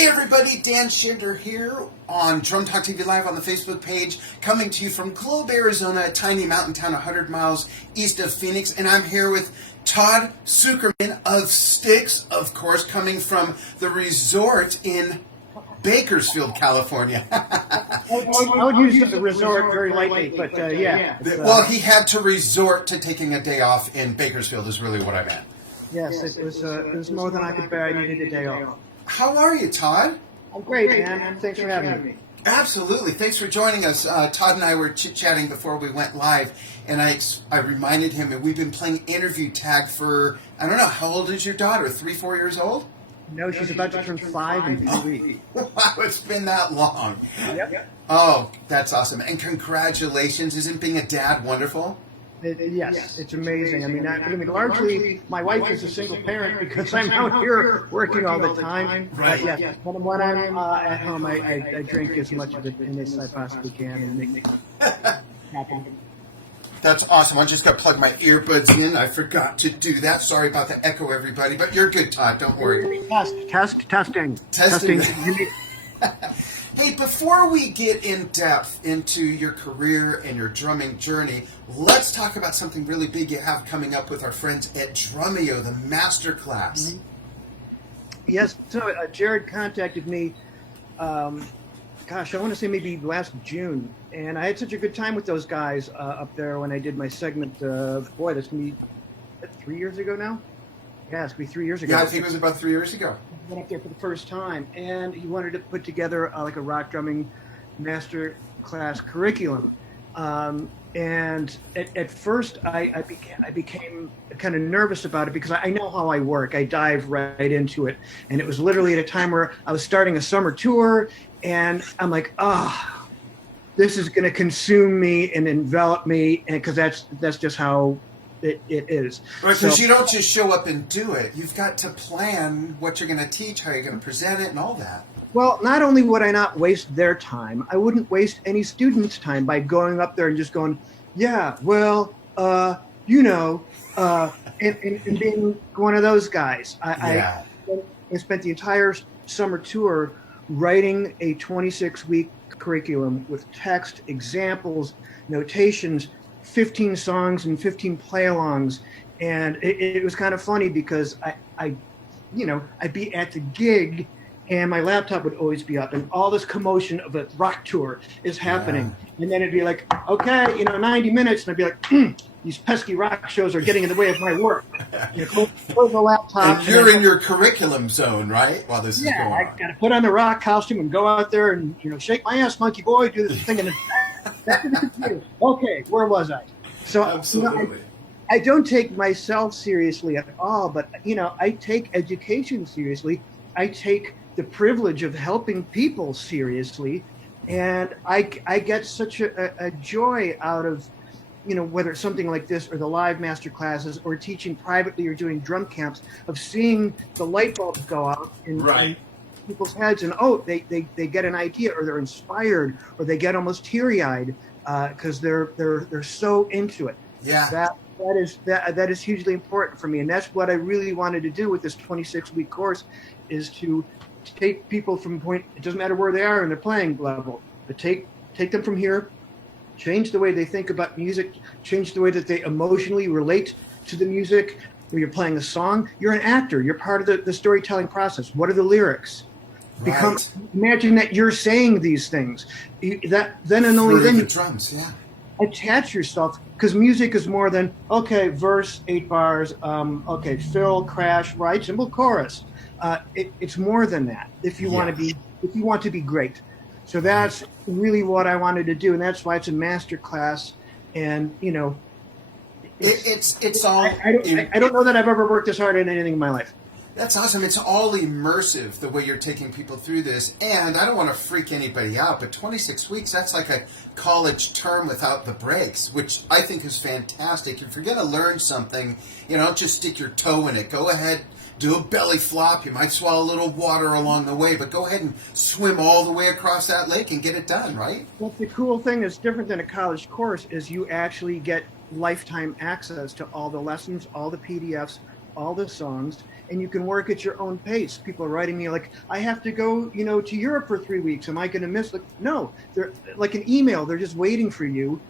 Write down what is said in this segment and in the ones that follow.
Hey everybody, Dan Schinder here on Drum Talk TV Live on the Facebook page, coming to you from Globe, Arizona, a tiny mountain town 100 miles east of Phoenix, and I'm here with Todd Sucherman of Styx, of course, coming from the resort in Bakersfield, California. I would use the resort very lightly, but yeah. Well, he had to resort to taking a day off in Bakersfield is really what I meant. Yes, it was more than I could bear. I needed a day off. How are you, Todd? I'm great, man. Thanks for having me. Absolutely. Thanks for joining us. Todd and I were chit-chatting before we went live, and I reminded him that we've been playing interview tag for, I don't know, how old is your daughter? 3-4 years old? No, she's about to turn 5 in 2 weeks. Wow, it's been that long. Yep. Oh, that's awesome. And congratulations. Isn't being a dad wonderful? Yes, it's amazing. I mean, largely, my wife is a single parent because I'm out here working all the time. Right. But yes, when I'm at home, I drink as much of it as I possibly can and make me happy. That's awesome. I just got to plug my earbuds in. I forgot to do that. Sorry about the echo, everybody. But you're good, Todd. Don't worry. Testing. Hey, before we get in depth into your career and your drumming journey, let's talk about something really big you have coming up with our friends at Drumeo, the Masterclass. Mm-hmm. Yes, so Jared contacted me, I want to say maybe last June, and I had such a good time with those guys up there when I did my segment. That's going to be 3 years ago now? Yeah, it's going to be 3 years ago. Yeah, I think it was about 3 years ago. Went up there for the first time, and he wanted to put together like a rock drumming master class curriculum. And at first, I became kind of nervous about it because I know how I work. I dive right into it, and it was literally at a time where I was starting a summer tour, and I'm like, this is going to consume me and envelop me, and because that's just how it is. Right, because you don't just show up and do it. You've got to plan what you're going to teach, how you're going to present it, and all that. Well, not only would I not waste their time, I wouldn't waste any students' time by going up there and just going, yeah, well, and being one of those guys. I spent the entire summer tour writing a 26-week curriculum with text, examples, notations, 15 songs and 15 play-alongs, and it was kind of funny because I'd be at the gig and my laptop would always be up and all this commotion of a rock tour is happening, and then it'd be like, okay, 90 minutes, and I'd be like, these pesky rock shows are getting in the way of my work. Close the laptop. And you're in your curriculum zone, right? While this is going on. I got to put on the rock costume and go out there and shake my ass, monkey boy, do this thing, and okay, where was I? So absolutely. I don't take myself seriously at all, but I take education seriously. I take the privilege of helping people seriously, and I get such a joy out of whether it's something like this or the live master classes or teaching privately or doing drum camps, of seeing the light bulbs go out in people's heads, and they get an idea, or they're inspired, or they get almost teary-eyed because they're so into it. Yeah. That is hugely important for me, and that's what I really wanted to do with this 26-week course, is to take people from point, it doesn't matter where they are in their playing level, but take them from here, change the way they think about music, change the way that they emotionally relate to the music. When you're playing a song, you're an actor, you're part of the storytelling process. What are the lyrics? Right. Imagine that you're saying these things. Then and only then the drums, attach yourself, because music is more than, okay, verse, 8 bars, okay, fill, crash, right, cymbal, chorus. It's more than that if you want to be great. So that's really what I wanted to do, and that's why it's a master class. And it's all. I don't know that I've ever worked this hard in anything in my life. That's awesome. It's all immersive, the way you're taking people through this. And I don't want to freak anybody out, but 26 weeks, that's like a college term without the breaks, which I think is fantastic. If you're going to learn something, don't just stick your toe in it. Go ahead, do a belly flop. You might swallow a little water along the way, but go ahead and swim all the way across that lake and get it done, right? Well, the cool thing that's different than a college course is you actually get lifetime access to all the lessons, all the PDFs, all the songs, and you can work at your own pace. People are writing me like, I have to go, to Europe for 3 weeks. Am I going to miss? Like, no, they're like an email. They're just waiting for you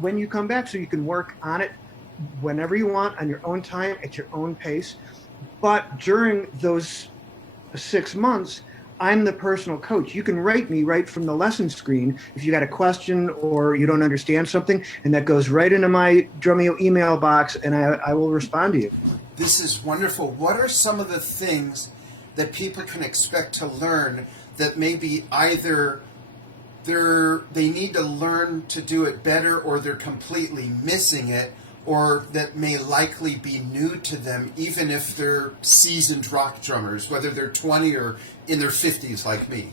when you come back, so you can work on it whenever you want on your own time at your own pace. But during those 6 months, I'm the personal coach. You can write me right from the lesson screen if you got a question or you don't understand something, and that goes right into my Drumeo email box, and I will respond to you. This is wonderful. What are some of the things that people can expect to learn that maybe either they need to learn to do it better, or they're completely missing it, or that may likely be new to them, even if they're seasoned rock drummers, whether they're 20 or in their 50s like me?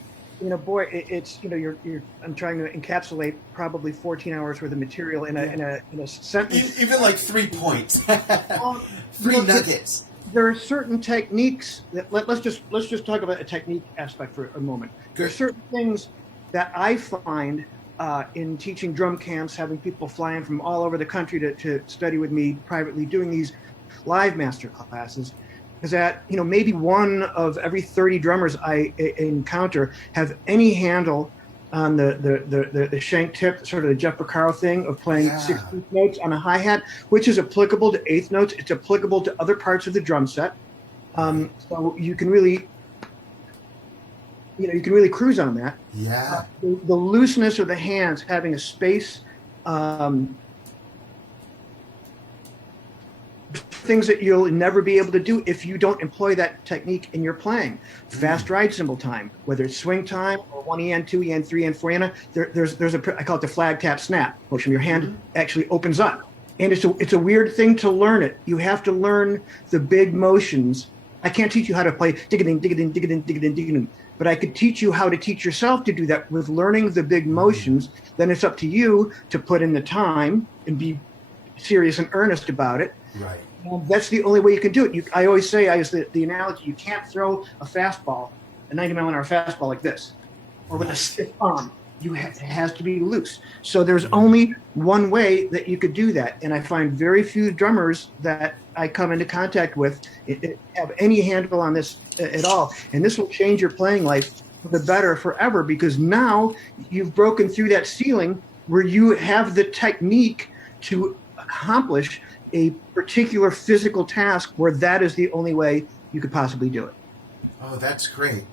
Boy, it's I'm trying to encapsulate probably 14 hours worth of material in a sentence. Even like 3 points, 3 nuggets. There are certain techniques that let's just talk about a technique aspect for a moment. Good. There are certain things that I find in teaching drum camps, having people fly in from all over the country to study with me privately, doing these live master classes, is that maybe one of every 30 drummers I encounter have any handle on the shank tip, sort of the Jeff Porcaro thing of playing 16th notes on a hi-hat, which is applicable to 8th notes. It's applicable to other parts of the drum set. So you can really cruise on that. Yeah. The looseness of the hands, having a space, things that you'll never be able to do if you don't employ that technique in your playing. Fast ride cymbal time, whether it's swing time or 1 EN, 2 EN, 3 EN, 4 EN, there's I call it the flag tap snap motion. Your hand actually opens up. And it's a weird thing to learn it. You have to learn the big motions. I can't teach you how to play dig-a-ding, dig-a-ding, dig-a-ding, dig-a-ding, dig-a-ding. But I could teach you how to teach yourself to do that with learning the big motions. Then it's up to you to put in the time and be serious and earnest about it. Right. And that's the only way you can do it. I always say, I use the analogy, you can't throw a fastball, a 90-mile-an-hour fastball like this, or with a stiff arm. It has to be loose. So there's only one way that you could do that. And I find very few drummers that I come into contact with have any handle on this at all. And this will change your playing life for the better forever, because now you've broken through that ceiling where you have the technique to accomplish a particular physical task where that is the only way you could possibly do it. Oh, that's great.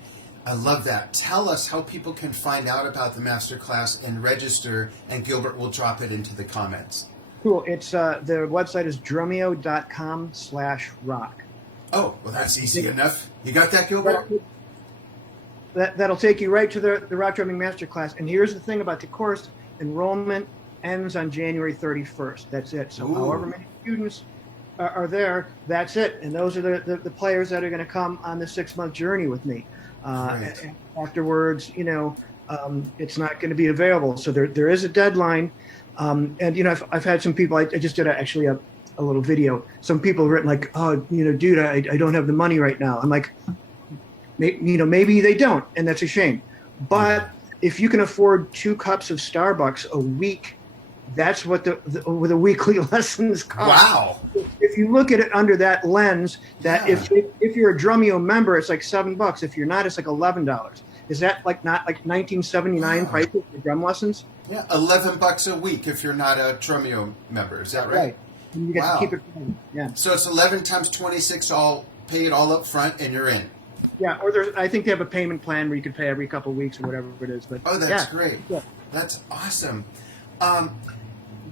I love that. Tell us how people can find out about the masterclass and register, and Gilbert will drop it into the comments. Cool. It's the website is drumeo.com/rock. Oh, well, that's easy enough. You got that, Gilbert? That'll take you right to the Rock Drumming Masterclass. And here's the thing about the course: enrollment ends on January 31st. That's it. So however many students are there, that's it. And those are the players that are going to come on the 6-month journey with me. Afterwards, it's not going to be available. So there is a deadline. And I've had some people. I just did a little video. Some people have written like, "Oh, dude, I don't have the money right now." I'm like, maybe they don't, and that's a shame. But if you can afford 2 cups of Starbucks a week, that's what the weekly lessons cost. Wow. If you look at it under that lens, that if you're a Drumeo member, it's like $7. If you're not, it's like $11. Is that not like 1979 prices for drum lessons? Yeah, $11 a week if you're not a Drumeo member. Is that right? Right. And you get to keep it going. Yeah. So it's 11 times 26, all pay it all up front, and you're in. Yeah, or I think they have a payment plan where you can pay every couple of weeks or whatever it is. But that's great. Yeah. That's awesome.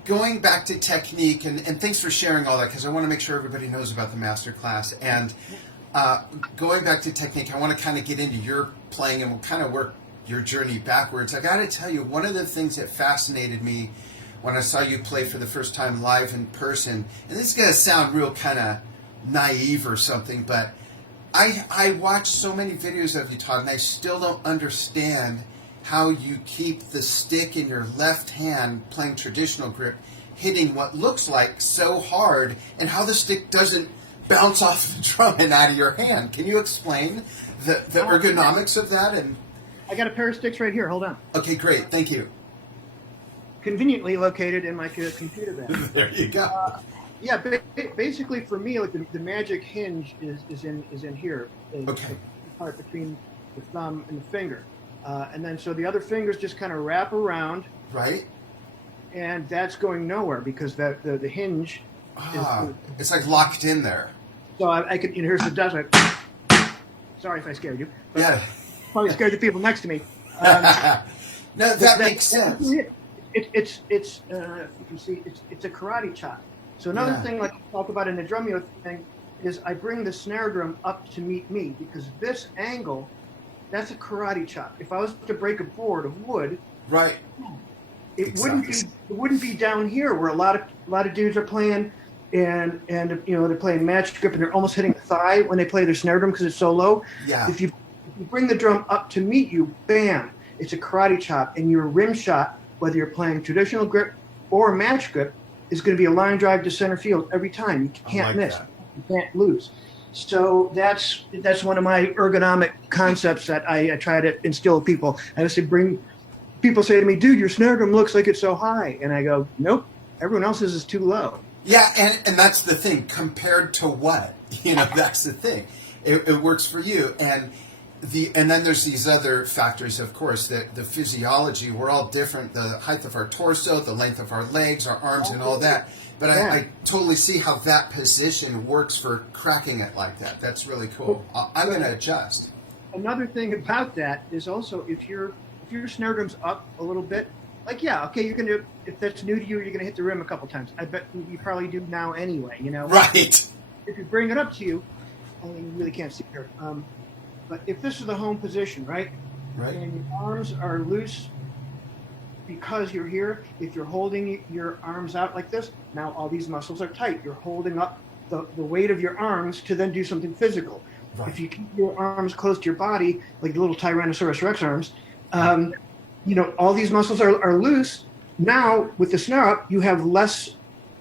Going back to technique, and thanks for sharing all that, because I want to make sure everybody knows about the masterclass. And going back to technique, I want to kind of get into your playing, and we'll kind of work your journey backwards. I got to tell you, one of the things that fascinated me when I saw you play for the first time live in person, and this is going to sound real kind of naive or something, but I watched so many videos of you, Todd, and I still don't understand how you keep the stick in your left hand playing traditional grip, hitting what looks like so hard, and how the stick doesn't bounce off the drum and out of your hand. Can you explain the ergonomics of that? And I got a pair of sticks right here. Hold on. Okay, great. Thank you. Conveniently located in my computer bag. There you go. Yeah, basically for me, like the magic hinge is in here, Okay. the part between the thumb and the finger, and then so the other fingers just kind of wrap around, Right. and that's going nowhere because the hinge is. It's like locked in there. So I could, here's the dust. Sorry if I scared you, but Yeah. probably scared the people next to me. No, that makes sense. It's you can see it's a karate chop. So another thing, like I talk about in the drumeo thing, is I bring the snare drum up to meet me because this angle, that's a karate chop. If I was to break a board of wood, Right. it wouldn't be down here where a lot of dudes are playing, and they're playing match grip and they're almost hitting the thigh when they play their snare drum because it's so low. Yeah. If you bring the drum up to meet you, bam, it's a karate chop, and your rim shot, whether you're playing traditional grip or match grip, is going to be a line drive to center field every time. You can't miss. That. You can't lose. So that's one of my ergonomic concepts that I try to instill with people. I just say people say to me, dude, your snare drum looks like it's so high. And I go, nope, everyone else's is too low. Yeah, and that's the thing. Compared to what? That's the thing. It works for you. And then there's these other factors, of course, that the physiology, we're all different, the height of our torso, the length of our legs, our arms, and all that. But I totally see how that position works for cracking it like that. That's really cool. I'm going to adjust. Another thing about that is also if your snare drum's up a little bit, like, yeah, okay, you're going to, if that's new to you, you're going to hit the rim a couple times. I bet you probably do now anyway, Right. If you bring it up to you, you really can't see here. But if this is the home position, right? Right. And your arms are loose because you're here, if you're holding your arms out like this, now all these muscles are tight. You're holding up the weight of your arms to then do something physical. Right. If you keep your arms close to your body, like the little Tyrannosaurus Rex arms, all these muscles are loose. Now, with the snare up, you have less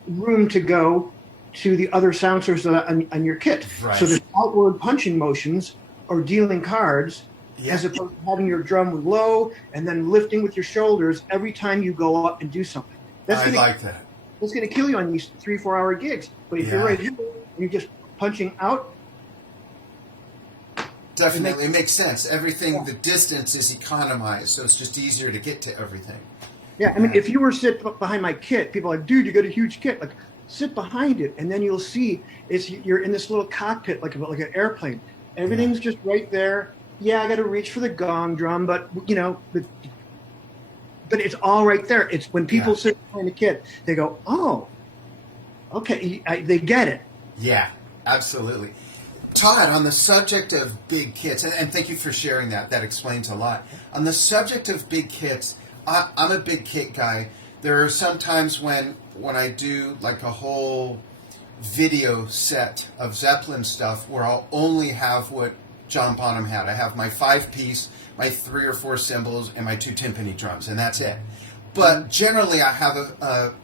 room to go to the other sound sources on your kit. Right. So there's outward punching motions or dealing cards, as opposed to having your drum low and then lifting with your shoulders every time you go up and do something. I like that. That's going to kill you on these 3-4 hour gigs. But if you're right here, you're just punching out. Definitely, it makes sense. Everything, the distance is economized, so it's just easier to get to everything. Yeah, I mean, if you were sit behind my kit, people are like, dude, you got a huge kit. Like, sit behind it, and then you'll see you're in this little cockpit, like an airplane. Everything's just right there. Yeah, I got to reach for the gong drum, but but it's all right there. It's when people sit behind the kit, they go, oh, okay, they get it. Yeah, absolutely. Todd, on the subject of big kits, and thank you for sharing that. That explains a lot. On the subject of big kits, I'm a big kit guy. There are some times when I do like a whole video set of Zeppelin stuff where I'll only have what John Bonham had. I have my 5-piece, my 3 or 4 cymbals, and my 2 timpani drums, and that's it. But generally, I have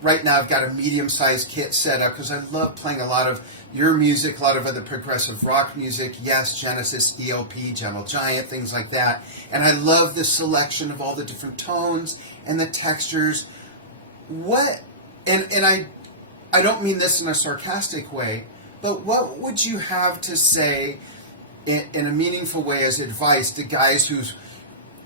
right now I've got a medium-sized kit set up because I love playing a lot of your music, a lot of other progressive rock music, yes, Genesis, ELP, Gentle Giant, things like that. And I love the selection of all the different tones and the textures. And I don't mean this in a sarcastic way, but what would you have to say in a meaningful way as advice to guys who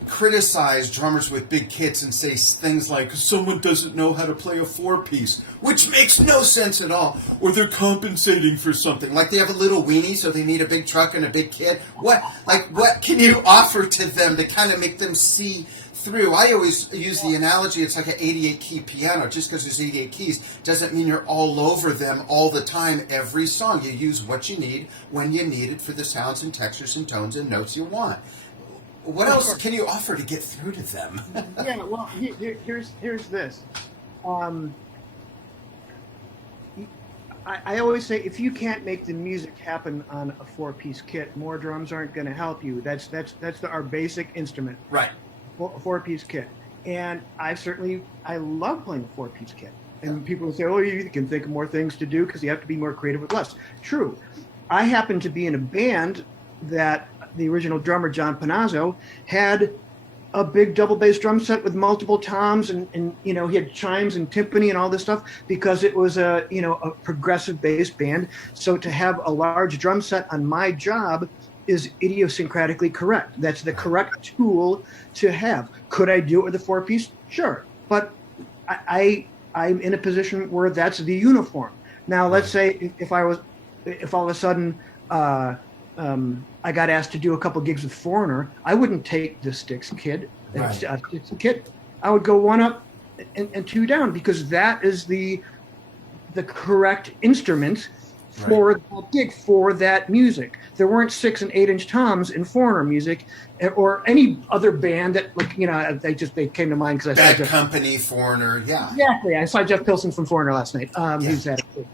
criticize drummers with big kits and say things like, someone doesn't know how to play a 4-piece, which makes no sense at all, or they're compensating for something, like they have a little weenie so they need a big truck and a big kit? What can you offer to them to kind of make them see through? I always use the analogy, it's like an 88-key piano. Just because there's 88 keys doesn't mean you're all over them all the time, every song. You use what you need when you need it for the sounds and textures and tones and notes you want. What else can you offer to get through to them? Yeah, well, here's this. I always say, if you can't make the music happen on a 4-piece kit, more drums aren't going to help you. That's our basic instrument. Right. A 4-piece kit. And I love playing a 4-piece kit. And people will say, oh, you can think of more things to do because you have to be more creative with less. True. I happen to be in a band that the original drummer, John Panazzo, had a big double bass drum set with multiple toms, and you know, he had chimes and timpani and all this stuff because it was a, you know, a progressive bass band. So to have a large drum set on my job is idiosyncratically correct. That's the correct tool to have. Could I do it with a 4-piece? Sure, but I'm in a position where that's the uniform. Now, let's say if all of a sudden I got asked to do a couple gigs with Foreigner, I wouldn't take the Styx kit. Right. It's a kit. I would go one up and two down because that is the correct instrument for that gig, for that music. There weren't 6 and 8 inch toms in Foreigner music or any other band that, like, you know, they came to mind because I saw Bad Company, Foreigner, yeah. Exactly. I saw Jeff Pilson from Foreigner last night. He's at it.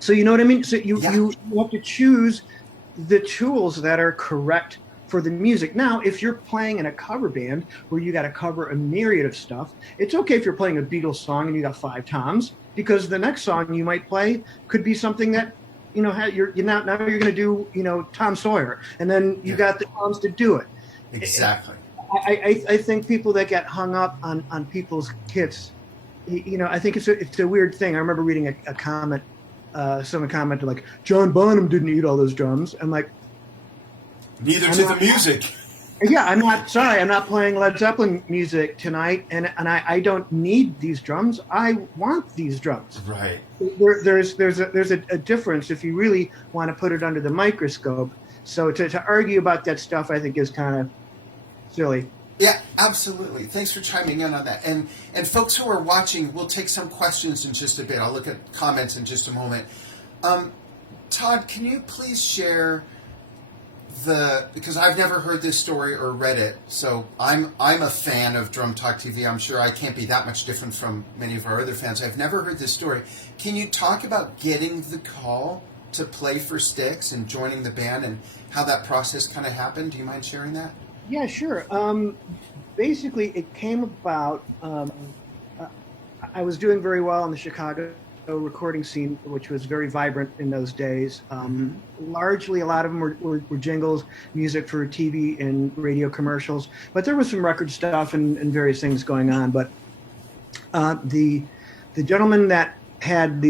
So you know what I mean? So you have to choose the tools that are correct for the music. Now, if you're playing in a cover band where you got to cover a myriad of stuff, it's okay if you're playing a Beatles song and you got 5 toms, because the next song you might play could be something that, you know, you're going to do, you know, Tom Sawyer, and then you got the toms to do it. Exactly. I think people that get hung up on people's kits, you know, I think it's a weird thing. I remember reading a comment. Someone commented like, John Bonham didn't eat all those drums. I'm like, neither did the music. Yeah, I'm not playing Led Zeppelin music tonight, and I don't need these drums. I want these drums. Right. There's a difference if you really want to put it under the microscope. So to argue about that stuff, I think, is kind of silly. Yeah, absolutely. Thanks for chiming in on that. And folks who are watching, we'll take some questions in just a bit. I'll look at comments in just a moment. Todd, can you please share because I've never heard this story or read it, so I'm a fan of Drum Talk TV. I'm sure I can't be that much different from many of our other fans. I've never heard this story. Can you talk about getting the call to play for Styx and joining the band and how that process kind of happened? Do you mind sharing that? Yeah, sure. Basically, it came about. I was doing very well in the Chicago recording scene, which was very vibrant in those days. Largely, a lot of them were jingles, music for TV and radio commercials, but there was some record stuff and various things going on. But the gentleman that had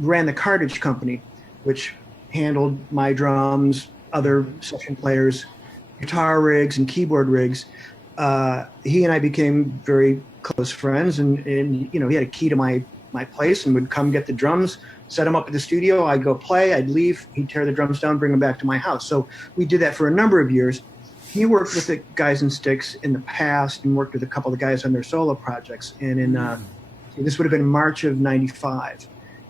ran the Cartage Company, which handled my drums, other session players, guitar rigs, and keyboard rigs, he and I became very close friends, and you know, he had a key to my place and would come get the drums, set them up at the studio. I'd go play, I'd leave, he'd tear the drums down, bring them back to my house. So we did that for a number of years. He worked with the guys in Styx in the past and worked with a couple of the guys on their solo projects. And this would have been March of '95.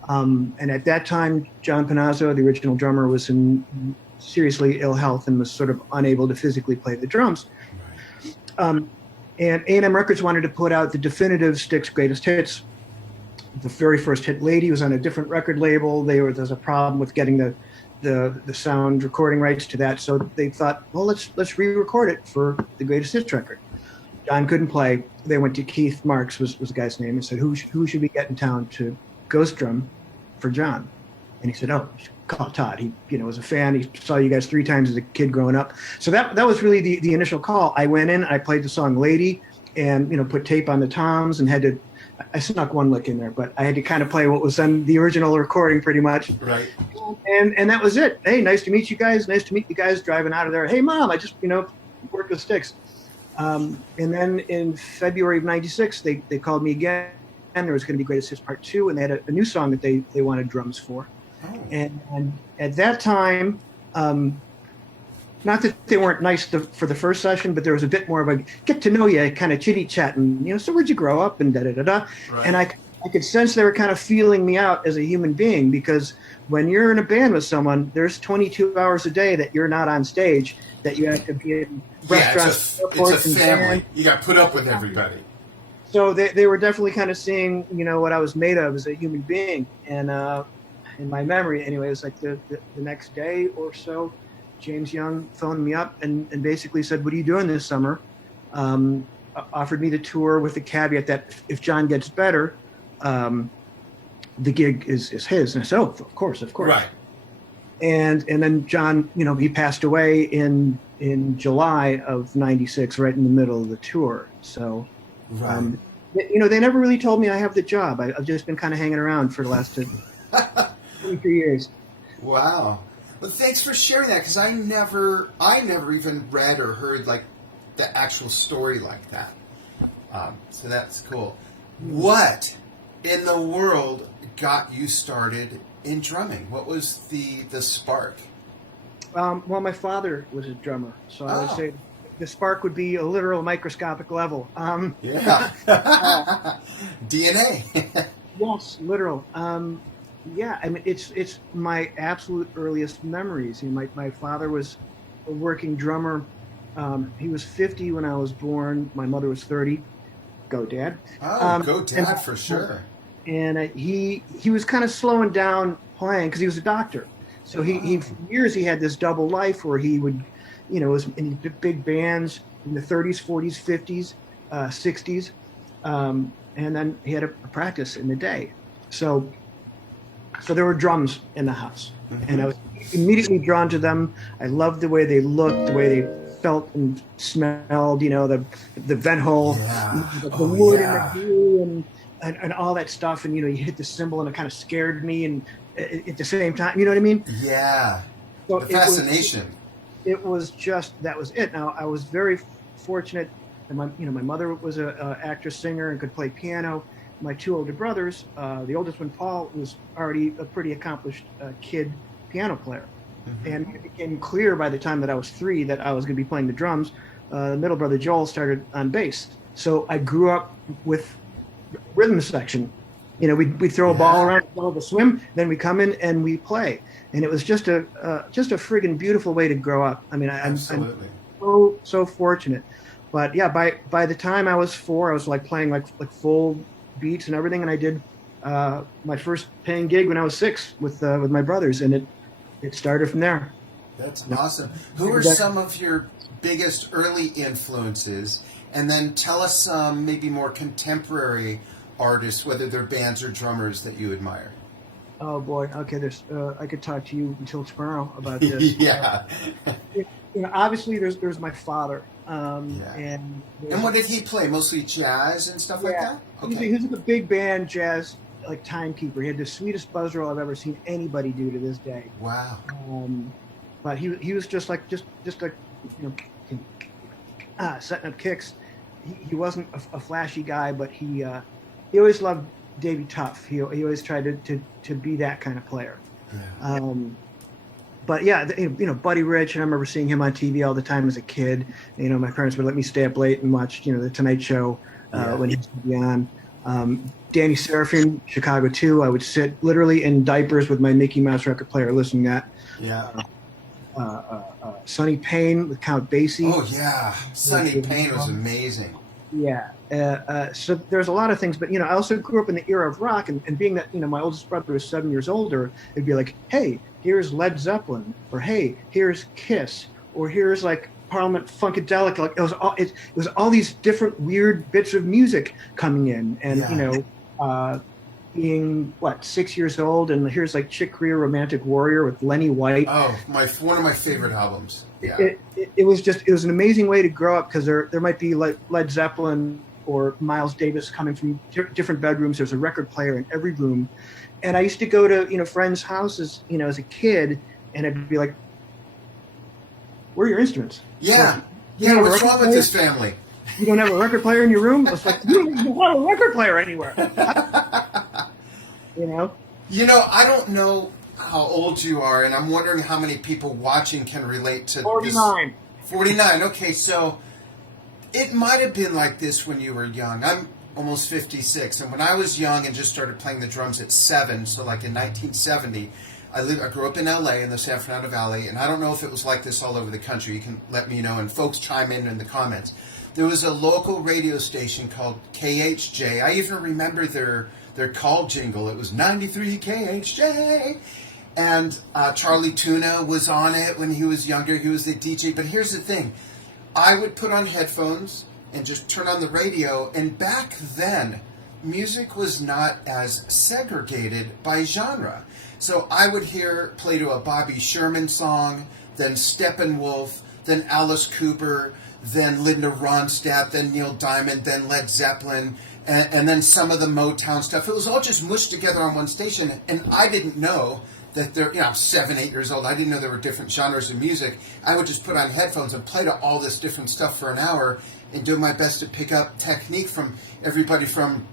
And at that time, John Panazzo, the original drummer, was in seriously ill health and was sort of unable to physically play the drums. And A&M Records wanted to put out the definitive Styx greatest hits. The very first hit, Lady, was on a different record label. There's a problem with getting the sound recording rights to that, so they thought, well, let's re-record it for the greatest hits record. John couldn't play. They went to Keith Marks, was the guy's name, and said, who should we get in town to ghost drum for John? And he said, oh, call Todd. He, you know, was a fan. He saw you guys 3 times as a kid growing up. So that was really the initial call. I went in, I played the song Lady, and, you know, put tape on the toms and I snuck one lick in there, but I had to kind of play what was on the original recording pretty much. Right. And that was it. Hey, nice to meet you guys. Nice to meet you guys driving out of there. Hey, Mom, I just, you know, worked with Styx. And then in February of '96, they called me again. There was going to be Greatest Hits Part 2, and they had a new song that they wanted drums for. Oh. And at that time, not that they weren't nice for the first session, but there was a bit more of a get to know you kind of chitty chat, and, you know, so where'd you grow up and da da da da. Right. And I could sense they were kind of feeling me out as a human being, because when you're in a band with someone, there's 22 hours a day that you're not on stage, that you have to be in restaurants, airports, it's a family. You got to put up with everybody. So they were definitely kind of seeing, you know, what I was made of as a human being. And in my memory, anyway, it was like the next day or so, James Young phoned me up and basically said, what are you doing this summer? Offered me the tour with the caveat that if John gets better, the gig is his. And I said, oh, of course. Right. and then John, he passed away in July of '96, right in the middle of the tour. So, Right. they never really told me I have the job. I've just been kind of hanging around for the last 23 years. Wow. Well, thanks for sharing that, because I never even read or heard like the actual story like that. So that's cool. What in the world got you started in drumming? What was the spark? Well, my father was a drummer, so I would Oh, say the spark would be a literal microscopic level. yeah. DNA. Yes, literal. Yeah, I mean it's my absolute earliest memories. My father was a working drummer. He was 50 when I was born. My mother was 30. Go, Dad. Oh, go And dad for sure. he was kind of slowing down playing because he was a doctor. So he Oh, for years he had this double life where he would, was in big bands in the 30s, 40s, 50s, 60s, and then he had a practice in the day. So there were drums in the house, and I hmm. was immediately drawn to them. I loved the way they looked, the way they felt and smelled. The vent hole, Yeah. the Oh, wood and the yeah. glue and all that stuff. And you hit the cymbal, and it kind of scared me. And at the same time, you know what I mean? Yeah. So The fascination. it was just that was it. Now I was very fortunate that my mother was a actress singer and could play piano. My two older brothers, the oldest one Paul was already a pretty accomplished kid piano player, Hmm. and it became clear by the time that I was 3 that I was going to be playing the drums. The middle brother Joel started on bass, so I grew up with rhythm section. We throw a ball Yeah. around, ball to swim, then we come in and we play, and it was just a friggin' beautiful way to grow up. I mean, I'm Absolutely. so fortunate. But yeah, by the time I was 4, I was like playing like full beats and everything, and I did my first paying gig when I was 6 with my brothers, and it started from there. That's Yep. awesome. Who are some of your biggest early influences? And then tell us some maybe more contemporary artists, whether they're bands or drummers, that you admire. Oh boy, okay. I could talk to you until tomorrow about this. Yeah. Obviously there's my father, Yeah. and And there's what did he play? Mostly jazz and stuff like yeah, that? he Okay. was like a big band jazz like timekeeper. He had the sweetest buzz roll I've ever seen anybody do to this day. Wow. Um, but he was just like you know setting up kicks. He wasn't a flashy guy, but he always loved Davy Tough. He always tried to be that kind of player. Yeah. Um, but yeah, Buddy Rich, and I remember seeing him on TV all the time as a kid. My parents would let me stay up late and watch, the Tonight Show Yeah. when he was on. Danny Seraphim, Chicago 2. I would sit literally in diapers with my Mickey Mouse record player listening to that. Yeah. Sonny Payne with Count Basie. Oh, yeah. Sonny Payne was amazing. Yeah. So there's a lot of things, but I also grew up in the era of rock, and being that my oldest brother was 7 years older, it'd be like, hey, here's Led Zeppelin, or hey, here's Kiss, or here's like Parliament Funkadelic. Like it was all these different weird bits of music coming in, and Yeah. being 6 years old, and here's like Chick Corea Romantic Warrior with Lenny White. Oh, one of my favorite albums. Yeah. It was an amazing way to grow up, because there might be like Led Zeppelin or Miles Davis coming from different bedrooms. There's a record player in every room, and I used to go to friends' houses as a kid, and I'd be like, "Where are your instruments?" Yeah. Like, you Yeah. don't have a What's record wrong with player? this family? You don't have a record player in your room? I was like, "You don't even have a record player anywhere." You know? I don't know how old you are, and I'm wondering how many people watching can relate to this. 49. 49. Okay, so it might have been like this when you were young. I'm almost 56, and when I was young and just started playing the drums at 7, so like in 1970, I grew up in LA in the San Fernando Valley, and I don't know if it was like this all over the country. You can let me know, and folks chime in the comments. There was a local radio station called KHJ. I even remember their call jingle. It was 93 KHJ. And Charlie Tuna was on it when he was younger. He was the DJ. But here's the thing. I would put on headphones and just turn on the radio. And back then, music was not as segregated by genre. So I would play to a Bobby Sherman song, then Steppenwolf, then Alice Cooper, then Linda Ronstadt, then Neil Diamond, then Led Zeppelin, and then some of the Motown stuff. It was all just mushed together on one station, and I didn't know that I'm 7, 8 years old. I didn't know there were different genres of music. I would just put on headphones and play to all this different stuff for an hour and do my best to pick up technique from everybody from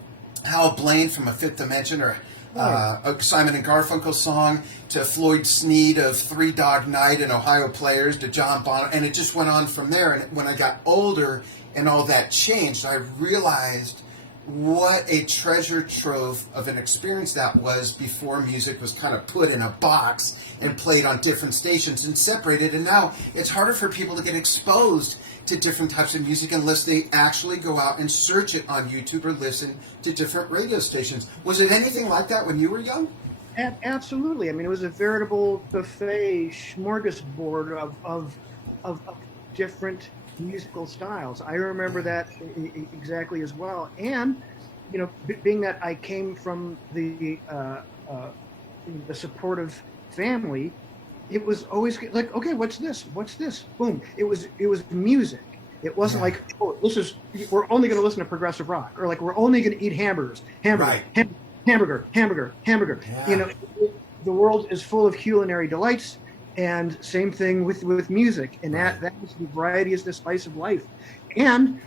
Hal Blaine from A Fifth Dimension or a Simon and Garfunkel song to Floyd Sneed of Three Dog Night and Ohio Players to John Bonham, and it just went on from there. And when I got older and all that changed, I realized what a treasure trove of an experience that was before music was kind of put in a box and played on different stations and separated. And now it's harder for people to get exposed to different types of music unless they actually go out and search it on YouTube or listen to different radio stations. Was it anything like that when you were young? Absolutely. I mean, it was a veritable buffet smorgasbord of different musical styles. I remember that exactly as well. And, being that I came from the supportive family, it was always like, okay, what's this? What's this? Boom. It was music. It wasn't like, oh, we're only going to listen to progressive rock, or like we're only going to eat hamburger. Yeah. The world is full of culinary delights, and same thing with music, and that is the variety is the spice of life. And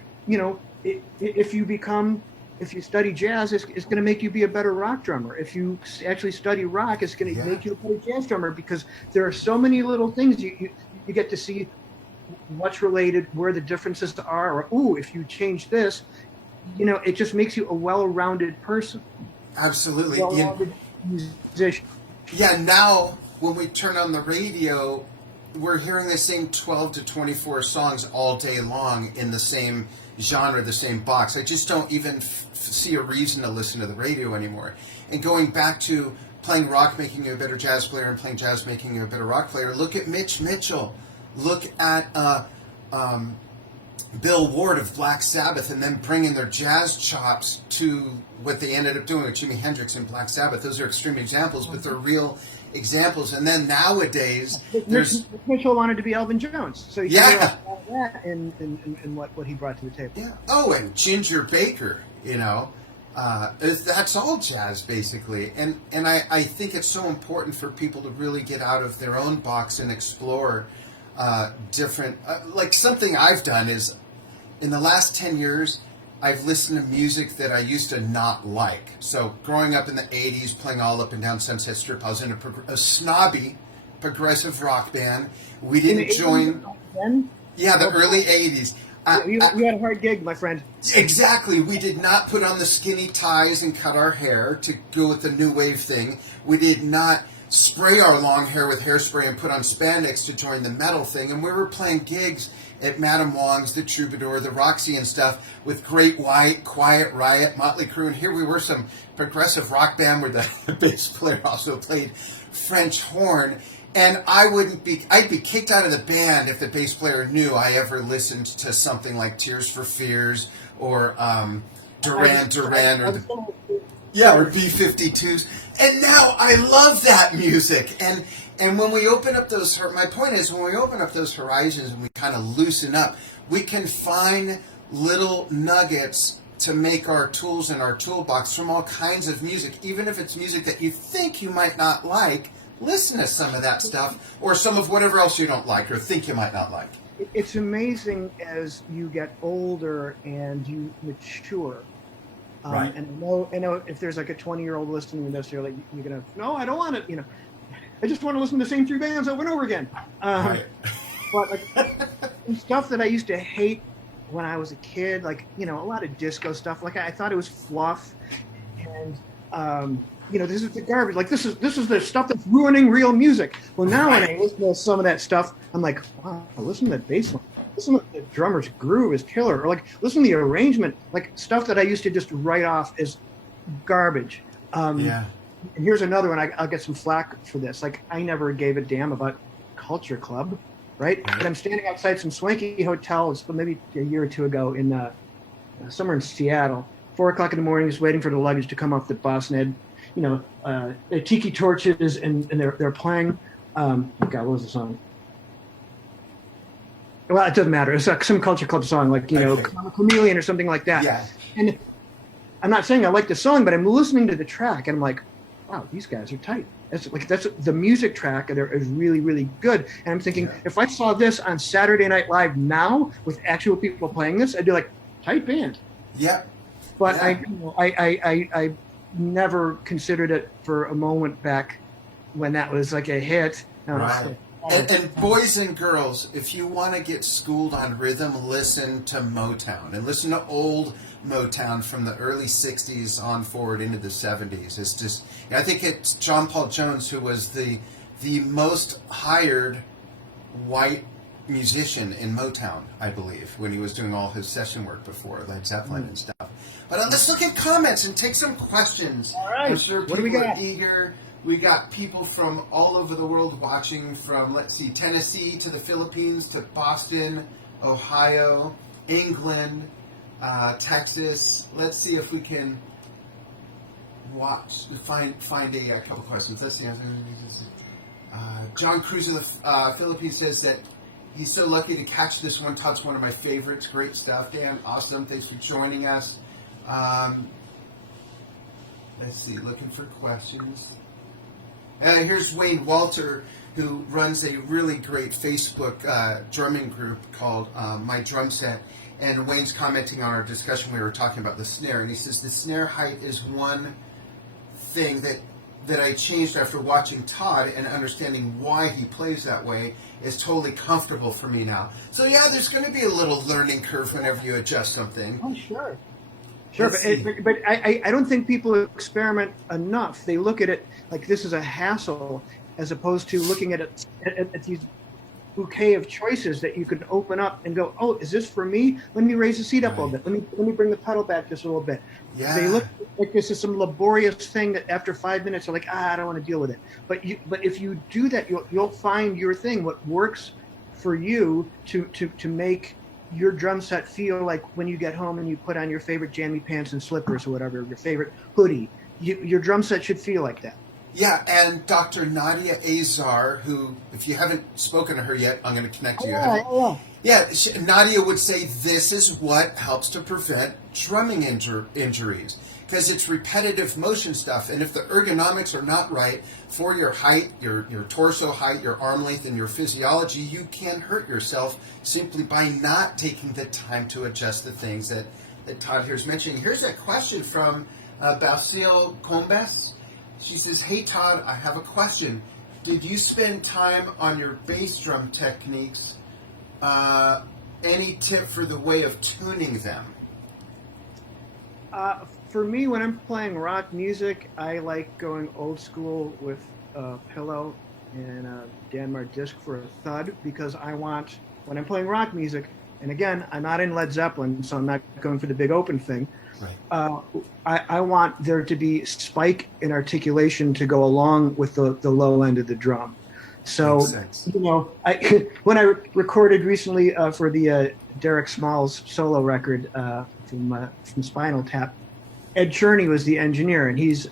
if you study jazz, it's going to make you be a better rock drummer. If you actually study rock, it's going to make you a better jazz drummer, because there are so many little things you get to see what's related, where the differences are, or if you change this, it just makes you a well-rounded person. Absolutely. Well-rounded musician. Yeah, now when we turn on the radio, we're hearing the same 12 to 24 songs all day long in the same genre, the same box. I just don't even see a reason to listen to the radio anymore. And going back to playing rock making you a better jazz player and playing jazz making you a better rock player, look at Mitch Mitchell. Look at Bill Ward of Black Sabbath, and then bringing their jazz chops to what they ended up doing with Jimi Hendrix and Black Sabbath. Those are extreme examples, but they're real examples. And then nowadays, Mitchell wanted to be Elvin Jones, so you can hear about that in what he brought to the table. Yeah. Oh, and Ginger Baker, that's all jazz basically. And I think it's so important for people to really get out of their own box and explore different. Like something I've done is, in the last 10 years, I've listened to music that I used to not like. So growing up in the 80s, playing all up and down Sunset Strip, I was in a snobby progressive rock band. We didn't join... Yeah, the early 80s. You had a hard gig, my friend. Exactly. We did not put on the skinny ties and cut our hair to go with the new wave thing. We did not spray our long hair with hairspray and put on spandex to join the metal thing. And we were playing gigs at Madame Wong's, the Troubadour, the Roxy and stuff with Great White, Quiet Riot, Motley Crue. And here we were, some progressive rock band where the bass player also played French horn. And I'd be kicked out of the band if the bass player knew I ever listened to something like Tears for Fears or Duran Duran or B-52s. And now I love that music. And when we open up those, my point is, when we open up those horizons and we kind of loosen up, we can find little nuggets to make our tools in our toolbox from all kinds of music, even if it's music that you think you might not like. Listen to some of that stuff, or some of whatever else you don't like or think you might not like. It's amazing as you get older and you mature. Right. And I know if there's like a 20-year-old listening to this, you're gonna, no, I don't want to, I just want to listen to the same three bands over and over again. Right. But like stuff that I used to hate when I was a kid, like, a lot of disco stuff, like I thought it was fluff, and this is the garbage. Like this is the stuff that's ruining real music. Well, now when I listen to some of that stuff, I'm like, wow, listen to that bass line. Listen to the drummer's groove is killer. Or like, listen to the arrangement, like stuff that I used to just write off as garbage. And here's another one. I'll get some flack for this. Like, I never gave a damn about Culture Club, right? But I'm standing outside some swanky hotels, maybe a year or two ago, in somewhere in Seattle, 4 o'clock in the morning, just waiting for the luggage to come off the bus, and they had tiki torches, and they're playing. God, what was the song? Well, it doesn't matter. It's like some culture club song, like Chameleon or something like that. Yeah. And I'm not saying I like the song, but I'm listening to the track, and I'm like, wow, these guys are tight. That's the music track there is really, really good. And I'm thinking, if I saw this on Saturday Night Live now with actual people playing this, I'd be like, tight band. Yeah. But I never considered it for a moment back when that was like a hit. Right. And boys and girls, if you want to get schooled on rhythm, listen to Motown and listen to old Motown from the early 60s on forward into the 70s. It's just, I think it's John Paul Jones who was the most hired white musician in Motown, I believe, when he was doing all his session work before Led Zeppelin and stuff. But let's look at comments and take some questions. All right. I'm sure What do we people got? are eager. We got people from all over the world watching, from, let's see, Tennessee to the Philippines to Boston, Ohio, England, Texas. Let's see if we can find a couple questions. Let's see. John Cruz of the Philippines says that he's so lucky to catch this one. Todd's one of my favorites. Great stuff, Dan. Awesome. Thanks for joining us. Let's see. Looking for questions. Here's Wayne Walter, who runs a really great Facebook drumming group called My Drum Set. And Wayne's commenting on our discussion. We were talking about the snare, and he says the snare height is one thing that I changed after watching Todd and understanding why he plays that way is totally comfortable for me now. So yeah, there's going to be a little learning curve whenever you adjust something. Oh, sure. Sure, but I don't think people experiment enough. They look at it like this is a hassle, as opposed to looking at it at these bouquet of choices that you could open up and go, oh, is this for me? Let me raise the seat up a little bit. Let me bring the pedal back just a little bit. Yeah. They look like this is some laborious thing that after 5 minutes, they're like, I don't want to deal with it. But if you do that, you'll find your thing, what works for you to make your drum set feel like when you get home and you put on your favorite jammy pants and slippers or whatever, your favorite hoodie. Your drum set should feel like that. Yeah, and Dr. Nadia Azar, who, if you haven't spoken to her yet, I'm going to connect you. Yeah, Nadia would say this is what helps to prevent drumming injuries, because it's repetitive motion stuff, and if the ergonomics are not right for your height, your torso height, your arm length, and your physiology, you can hurt yourself simply by not taking the time to adjust the things that Todd here is mentioning. Here's a question from Basil Combes. She says, hey Todd, I have a question. Did you spend time on your bass drum techniques? Any tip for the way of tuning them? For me, when I'm playing rock music, I like going old school with a pillow and a Danmar disc for a thud, because I want, when I'm playing rock music, and again, I'm not in Led Zeppelin, so I'm not going for the big open thing. Right. I want there to be spike in articulation to go along with the low end of the drum. So, when I recorded recently for the Derek Smalls solo record from Spinal Tap, Ed Cherney was the engineer, and he's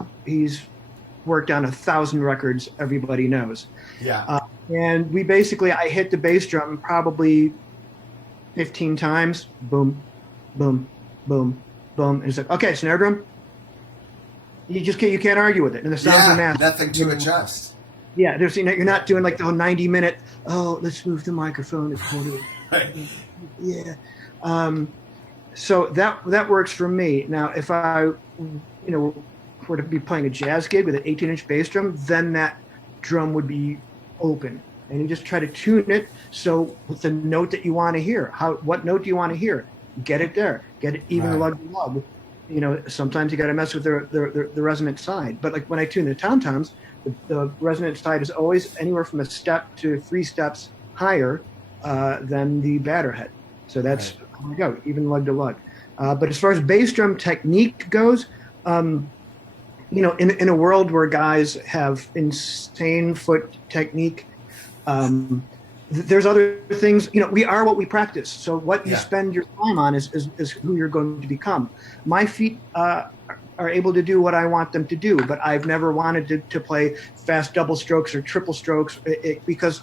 worked on 1,000 records everybody knows. Yeah. And I hit the bass drum probably 15 times. Boom, boom, boom, boom. And it's like, okay, snare drum. You can't argue with it. And the sounds are massive. Nothing to adjust. Yeah, you're not doing like the whole 90-minute. Oh, let's move the microphone. Right. Yeah. So that works for me. Now, if I, were to be playing a jazz gig with an 18-inch bass drum, then that drum would be open, and you just try to tune it so with the note that you want to hear. What note do you want to hear? Get it there. Get it even lug to lug. Sometimes you got to mess with the resonant side. But like when I tune the tom-toms, the resonant side is always anywhere from a step to 3 steps higher than the batter head. So that's how I go, even lug to lug. But as far as bass drum technique goes, in a world where guys have insane foot technique, there's other things, we are what we practice. So what you Yeah. spend your time on is who you're going to become. My feet are able to do what I want them to do, but I've never wanted to play fast double strokes or triple strokes because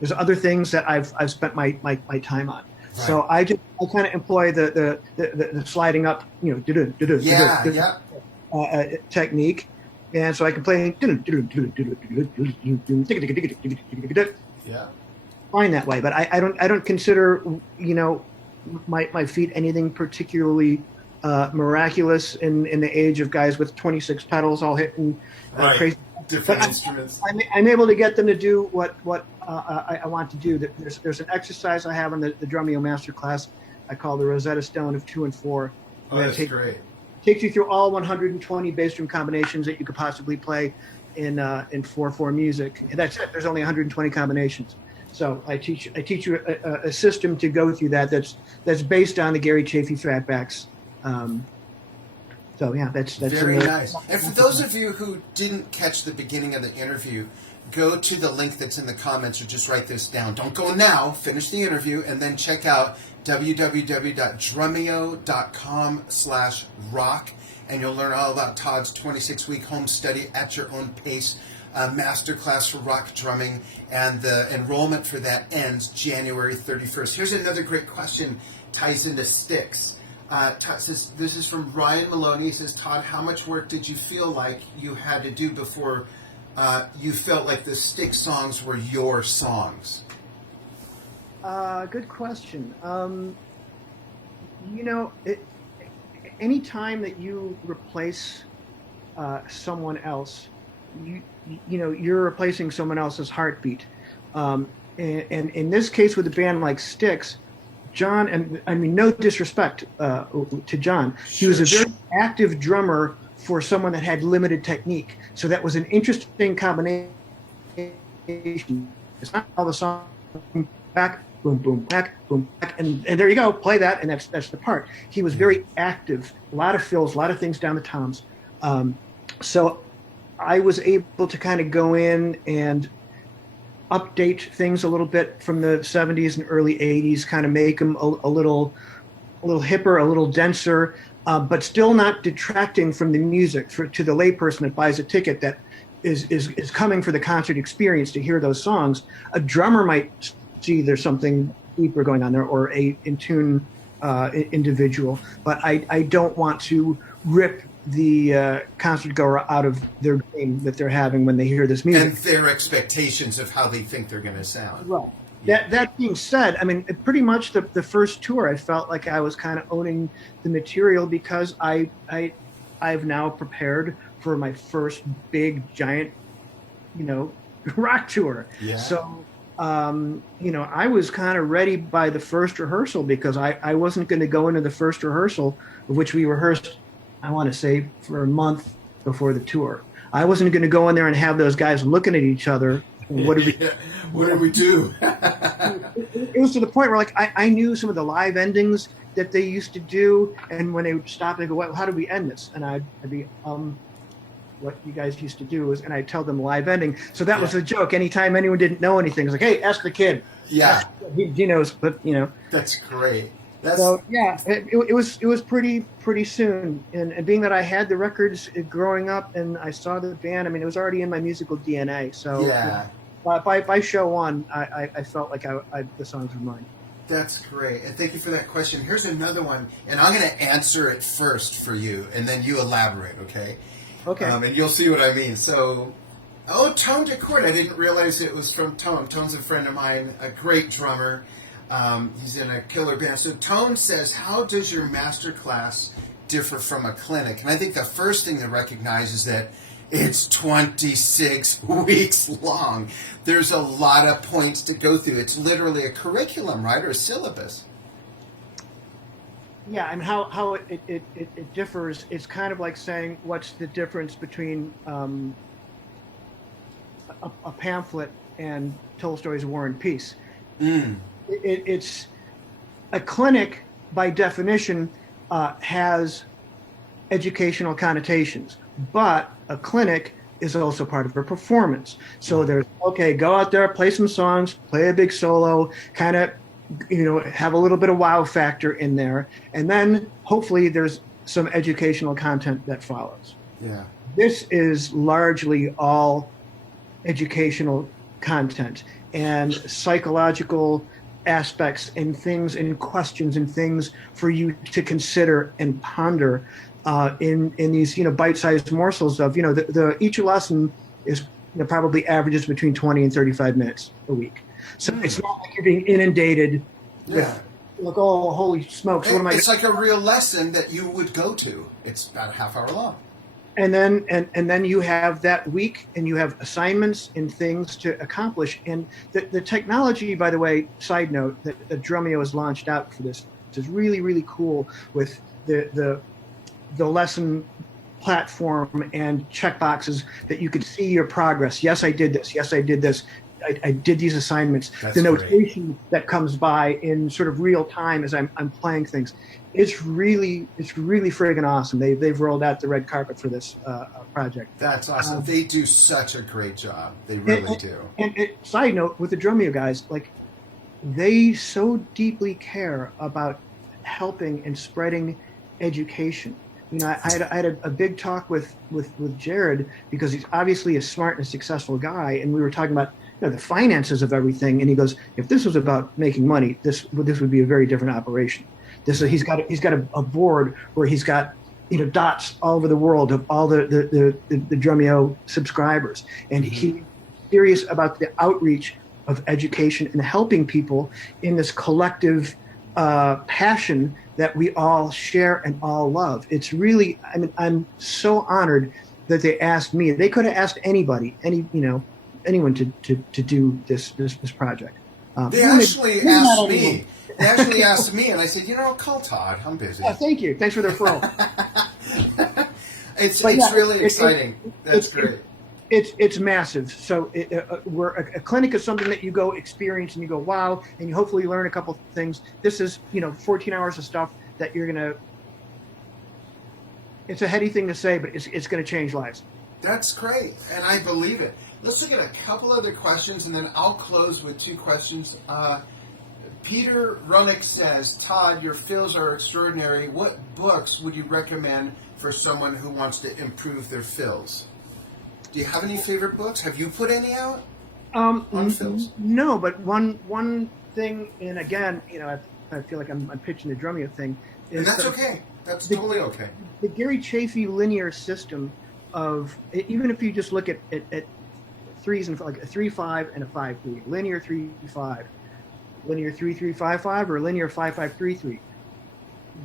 there's other things that I've spent my time on. Right. So I kind of employ the sliding up, technique, and so I can play fine that way. But I don't consider my feet anything particularly miraculous in the age of guys with 26 pedals all hitting crazy. Different instruments. I'm able to get them to do what I want to do. There's an exercise I have in the Drumeo Master Class I call the Rosetta Stone of 2 and 4. Oh, that's great. Takes you through all 120 bass drum combinations that you could possibly play in 4/4 music. And that's it. There's only 120 combinations. So I teach you a system to go through that's based on the Gary Chaffee Fatbacks. So yeah, that's very nice. And for those of you who didn't catch the beginning of the interview, go to the link that's in the comments or just write this down. Don't go now. Finish the interview and then check out www.drumeo.com/rock, and you'll learn all about Todd's 26-week home study at your own pace masterclass for rock drumming, and the enrollment for that ends January 31st. Here's another great question, ties into sticks. This is from Ryan Maloney. He says, Todd, how much work did you feel like you had to do before you felt like the stick songs were your songs? Good question. Any time that you replace someone else, you're replacing someone else's heartbeat. And in this case, with a band like Styx, John, and I mean, no disrespect to John, he was a very active drummer for someone that had limited technique. So that was an interesting combination. It's not all the song back, boom, boom, back, boom, back, and there you go, play that, and that's the part. He was very active, a lot of fills, a lot of things down the toms. So I was able to kind of go in and update things a little bit from the 70s and early 80s, kind of make them a little hipper, a little denser, but still not detracting from the music to the layperson that buys a ticket that is coming for the concert experience to hear those songs. A drummer might see there's something deeper going on there, or a in tune individual, but I don't want to rip the concert goer out of their game that they're having when they hear this music. And their expectations of how they think they're going to sound. Right. Yeah. That being said, I mean, pretty much the first tour, I felt like I was kind of owning the material because I've now prepared for my first big, giant, rock tour. Yeah. So, I was kind of ready by the first rehearsal because I wasn't going to go into the first rehearsal, of which we rehearsed, I want to say, for a month before the tour. I wasn't going to go in there and have those guys looking at each other. What did we do? It was to the point where, like, I knew some of the live endings that they used to do, and when they would stop, they go, well, how do we end this? And I'd be, what you guys used to do is, and I'd tell them live ending. So that was a joke. Anytime anyone didn't know anything, it was like, hey, ask the kid. Yeah. He knows, but, That's great. So yeah, it was pretty soon, and being that I had the records growing up and I saw the band, I mean, it was already in my musical DNA. So yeah, by show one, I felt like the songs were mine. That's great, and thank you for that question. Here's another one, and I'm going to answer it first for you, and then you elaborate, okay? Okay. And you'll see what I mean. So, Tone DeCourt, I didn't realize it was from Tone. Tone's a friend of mine, a great drummer. He's in a killer band. So Tone says, how does your master class differ from a clinic? And I think the first thing to recognize is that it's 26 weeks long. There's a lot of points to go through. It's literally a curriculum, right? Or a syllabus. Yeah, and how it differs, it's kind of like saying, what's the difference between a pamphlet and Tolstoy's War and Peace? It's a clinic, by definition, has educational connotations, but a clinic is also part of a performance. So there's, okay, go out there, play some songs, play a big solo, kind of, have a little bit of wow factor in there. And then hopefully there's some educational content that follows. Yeah. This is largely all educational content and psychological aspects and things and questions and things for you to consider and ponder in these bite-sized morsels of the each lesson is probably averages between 20 and 35 minutes a week. So it's not like you're being inundated with like, oh, holy smokes, what am I? It's like a real lesson that you would go to. It's about a half hour long. And then you have that week, and you have assignments and things to accomplish. And the technology, by the way, side note, that Drumeo has launched out for this is really, really cool with the lesson platform and checkboxes that you can see your progress. Yes, I did this. Yes, I did this. I did these assignments. That's the notation that comes by in sort of real time as I'm playing things. It's really friggin' awesome. They've rolled out the red carpet for this project. That's awesome. They do such a great job. They really do. And side note, with the Drumeo guys, like, they so deeply care about helping and spreading education. I had a big talk with Jared, because he's obviously a smart and successful guy, and we were talking about the finances of everything. And he goes, if this was about making money, this would be a very different operation. He's got a board where he's got dots all over the world of all the Drumeo subscribers, and he's serious about the outreach of education and helping people in this collective passion that we all share and all love. It's really, I'm so honored that they asked me. They could have asked anybody, anyone to do this project. They actually asked me. They actually asked me, and I said, call Todd. I'm busy. Yeah, thank you. Thanks for the referral. It's really exciting. That's great. It's massive. So we're a clinic is something that you go experience and you go, wow, and you hopefully learn a couple of things. This is 14 hours of stuff that you're gonna. It's a heady thing to say, but it's going to change lives. That's great, and I believe it. Let's look at a couple other questions, and then I'll close with two questions. Peter Runick says, Todd, your fills are extraordinary. What books would you recommend for someone who wants to improve their fills? Do you have any favorite books? Have you put any out on fills? No, but one thing, and again, I feel like I'm pitching the Drumeo thing. And that's okay. That's totally okay. The Gary Chafee linear system of, even if you just look at threes and like a 3-5 and a 5-3, linear 3-5, linear 3-3-5-5, or linear 5-5-3-3.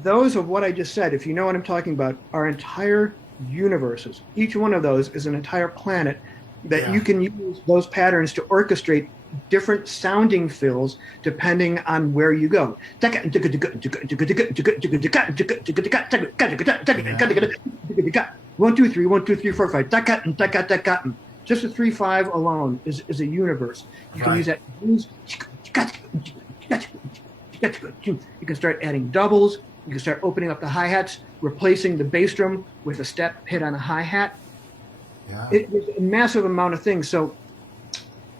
Those of what I just said, if you know what I'm talking about, are entire universes. Each one of those is an entire planet that you can use those patterns to orchestrate different sounding fills depending on where you go. 1, 2, 3, 1, 2, 3, 4, 5. Just a 3-5 alone is a universe. You can use that. You can start adding doubles. You can start opening up the hi-hats, replacing the bass drum with a step hit on a hi-hat. Yeah. It's a massive amount of things. So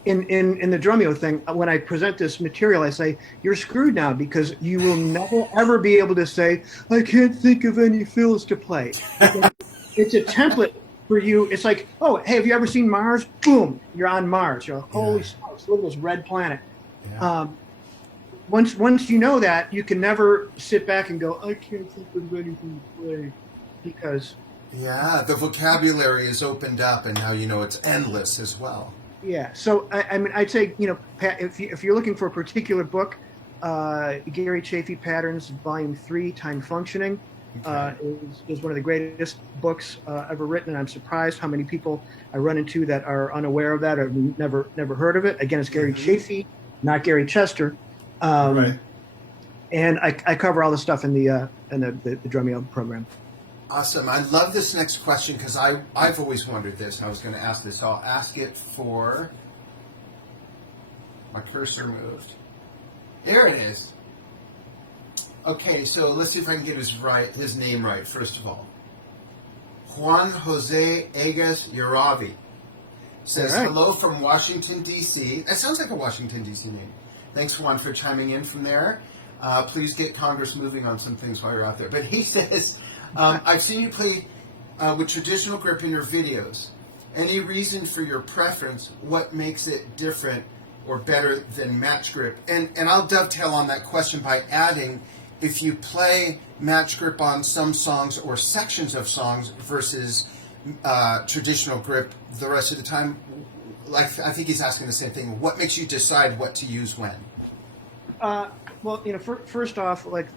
in the Drumeo thing, when I present this material, I say, you're screwed now, because you will never, ever be able to say, I can't think of any fills to play. It's a template for you. It's like, oh, hey, have you ever seen Mars? Boom, you're on Mars. You're like, holy smokes, look at this red planet. Yeah. Once you know that, you can never sit back and go, I can't think of anything to play, because the vocabulary is opened up, and now it's endless as well. Yeah, so I'd say if you're looking for a particular book, Gary Chafee Patterns Volume 3, Time Functioning, is one of the greatest books ever written, and I'm surprised how many people I run into that are unaware of that or never heard of it. Again, it's Gary Chafee, not Gary Chester. Right. And I cover all the stuff in the Drumeo program. Awesome. I love this next question, because I've always wondered this. I was going to ask this. So I'll ask it for my cursor moved. There it is. Okay, so let's see if I can get his name right, first of all. Juan Jose Egas Yaravi says, All right. hello from Washington, D.C. That sounds like a Washington, D.C. name. Thanks, Juan, for chiming in from there. Please get Congress moving on some things while you're out there. But he says, I've seen you play with traditional grip in your videos. Any reason for your preference? What makes it different or better than match grip? And I'll dovetail on that question by adding, if you play match grip on some songs or sections of songs versus traditional grip the rest of the time, like I think he's asking the same thing. What makes you decide what to use when? Well, first off, like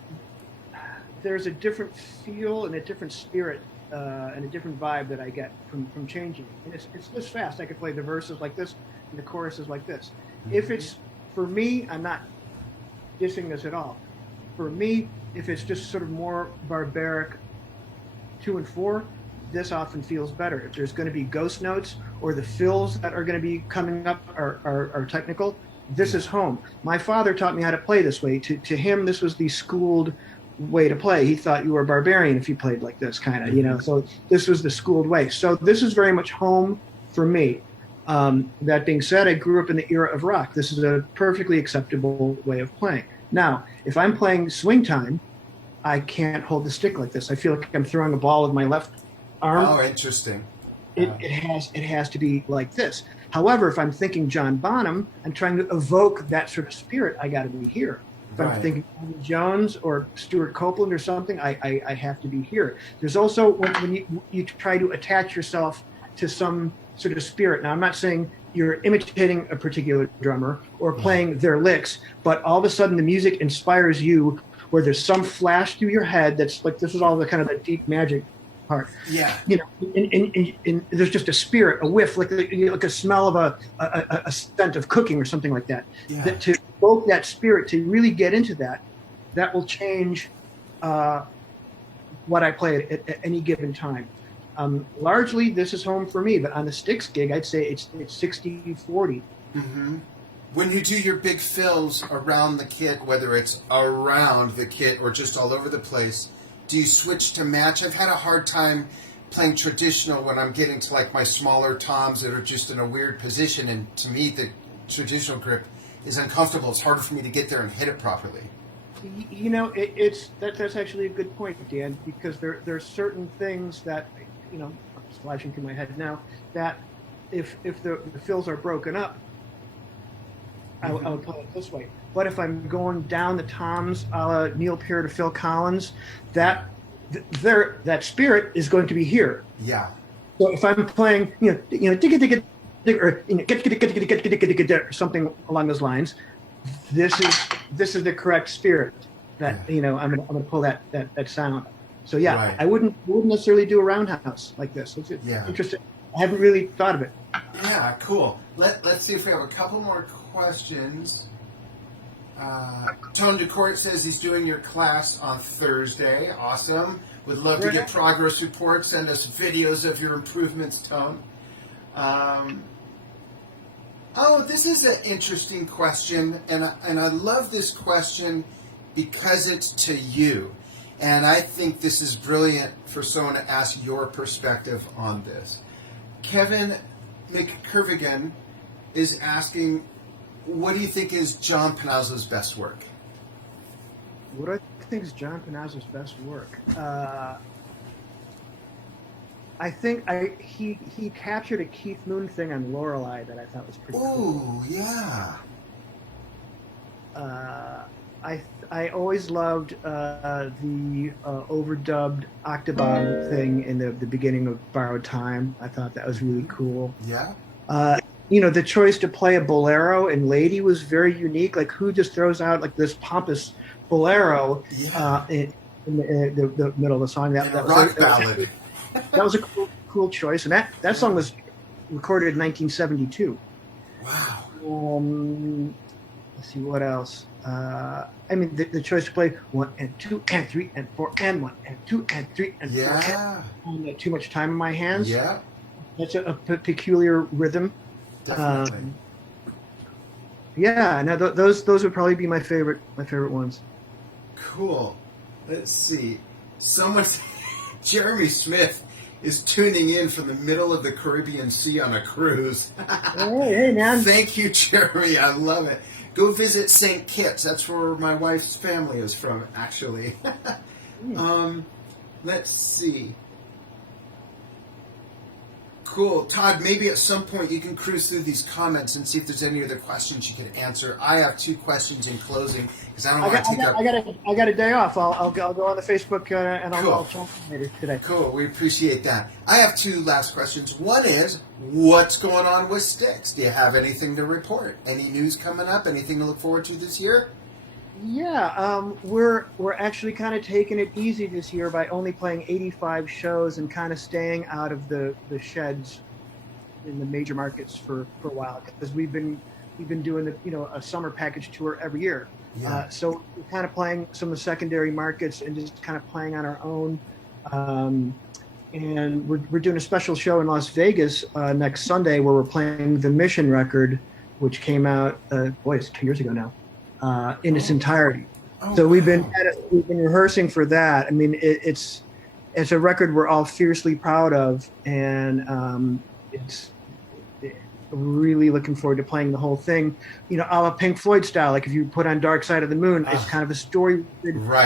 there's a different feel and a different spirit and a different vibe that I get from changing. And it's this fast. I could play the verses like this and the choruses like this. Mm-hmm. If it's for me, I'm not dissing this at all. For me, if it's just sort of more barbaric 2 and 4, this often feels better. If there's going to be ghost notes or the fills that are going to be coming up are technical, this is home. My father taught me how to play this way. To him, this was the schooled way to play. He thought you were a barbarian if you played like this, kind of, So this was the schooled way. So this is very much home for me. That being said, I grew up in the era of rock. This is a perfectly acceptable way of playing. Now, if I'm playing swing time, I can't hold the stick like this. I feel like I'm throwing a ball with my left arm. Oh, interesting. It has to be like this. However, if I'm thinking John Bonham, I'm trying to evoke that sort of spirit. I got to be here. If I'm thinking Jones or Stuart Copeland or something, I have to be here. There's also when you try to attach yourself to some sort of spirit. Now, I'm not saying you're imitating a particular drummer or playing their licks, but all of a sudden the music inspires you, where there's some flash through your head that's like, this is all the kind of the deep magic part. Yeah. And there's just a spirit, a whiff, like a smell of a scent of cooking or something like that. Yeah. That to evoke that spirit, to really get into that will change what I play at any given time. Largely, this is home for me, but on the sticks gig, I'd say it's 60-40. Mm-hmm. When you do your big fills around the kit, whether it's around the kit or just all over the place, do you switch to match? I've had a hard time playing traditional when I'm getting to like my smaller toms that are just in a weird position, and to me the traditional grip is uncomfortable. It's harder for me to get there and hit it properly. That's actually a good point, Dan, because there's certain things that it's flashing through my head now, that if the fills are broken up, I would play it this way. But if I'm going down the toms a la Neil Peart to Phil Collins, that spirit is going to be here. Yeah. So if I'm playing, or something along those lines, this is the correct spirit that I'm gonna pull that sound. So Right. I wouldn't necessarily do a roundhouse like this. It's interesting. I haven't really thought of it. Yeah, cool. Let's see if we have a couple more questions. Tone DeCourt says he's doing your class on Thursday. Awesome. Would love to get progress reports. Send us videos of your improvements, Tone. This is an interesting question, and I love this question because it's to you. And I think this is brilliant for someone to ask your perspective on this. Kevin McCurvigan is asking, what do you think is John Panazzo's best work? What I think is John Panazzo's best work? I think he captured a Keith Moon thing on Lorelei that I thought was pretty cool. Ooh, yeah. I always loved the overdubbed Octobon thing in the beginning of Borrowed Time. I thought that was really cool. Yeah. The choice to play a bolero in Lady was very unique. Like, who just throws out like this pompous bolero in the middle of the song? That was rock ballad. That was a cool choice, and that song was recorded in 1972. Wow. Let's see what else. The choice to play 1 and 2 and 3 and 4 and 1 and 2 and 3 and 4. And too much time in my hands. Yeah. That's a peculiar rhythm. Definitely. Those would probably be my favorite ones. Cool. Let's see. Jeremy Smith is tuning in from the middle of the Caribbean Sea on a cruise. Hey, man. Thank you, Jeremy. I love it. Go visit St. Kitts. That's where my wife's family is from, actually. Let's see. Cool. Todd, maybe at some point you can cruise through these comments and see if there's any other questions you could answer. I have 2 questions in closing because I don't want to take up... I got a day off. I'll go on the Facebook and Cool. I'll talk later today. Cool. We appreciate that. I have 2 last questions. One is, what's going on with Styx? Do you have anything to report? Any news coming up? Anything to look forward to this year? Yeah, we're actually kind of taking it easy this year by only playing 85 shows and kind of staying out of the sheds in the major markets for a while, because we've been doing a summer package tour every year. Yeah. So we're kind of playing some of the secondary markets and just kind of playing on our own. And we're doing a special show in Las Vegas next Sunday where we're playing the Mission record, which came out it's 2 years ago now. In its entirety. So we've been rehearsing for that. I mean, it's a record we're all fiercely proud of, and it's really looking forward to playing the whole thing. A la Pink Floyd style. Like if you put on Dark Side of the Moon, it's kind of a story